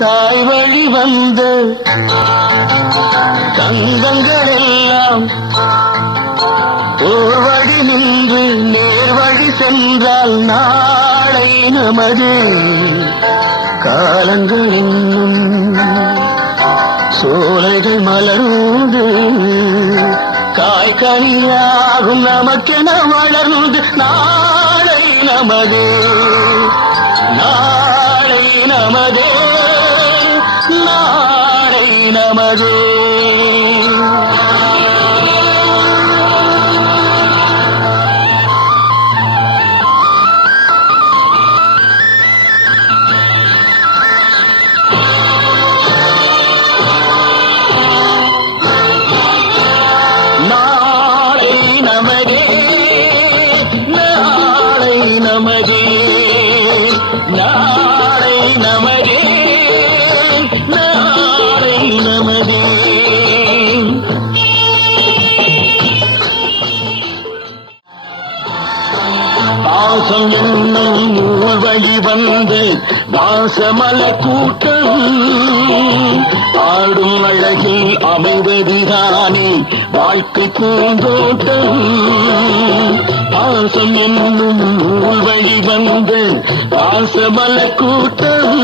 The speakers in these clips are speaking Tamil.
தாய் வழி வந்த தங்கங்கள் எல்லாம் ஓர் வழி நின்று நேர் வழி சென்றால் நாளை நமது காலங்கள் இன்னும் சோலைகள் மலர்ந்து காய்கனியாகும் நமக்கென வளர்ந்து நாளை நமது நாளை நமதே நாளை நமதே. நாளை நமதே நாளை நமதே. பாசம் என்னும் நூல் வழி வந்து வாசமல கூட்டம் ஆடும் அழகில் அமைவதுதானே வாழ்க்கை பூந்தோட்டம். பாசம் என்னும் நூல் வழி வந்து வாசமல கூட்டம்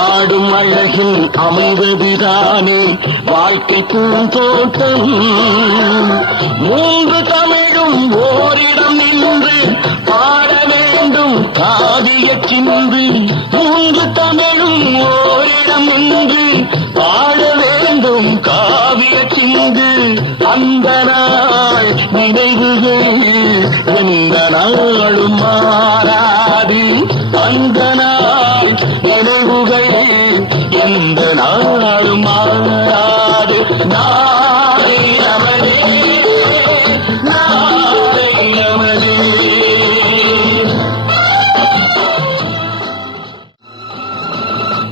ஆடும் அழகில் அமைவதுதானே வாழ்க்கை பூந்தோட்டம். மூன்று தமிழும் ஓரிடம் நின்று பாட வேண்டும் காதிய சிந்து. மூன்று தமிழும் ஓரிடம் நின்று பாட வேண்டும் காவிய சிந்து. அந்த நாள் நினைவுகள் எந்த நாளும் மாறாது. அந்த நாள் நினைவுகள் எந்த நாளும் மாறாது. நாளை நமதே நாளை நமதே.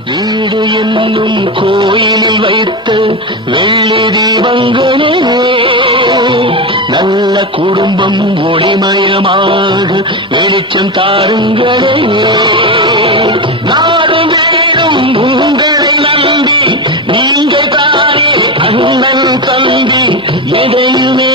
வீடு என்னும் கோயிலில் வைத்த வெள்ளி தீபங்களே நல்ல குடும்பம் ஒளிமயமாக வெளிச்சம் தாருங்களே. நாடு வீடும் உங்களை நம்பி நீங்கள் தானே அண்ணன் தம்பி எதையுமே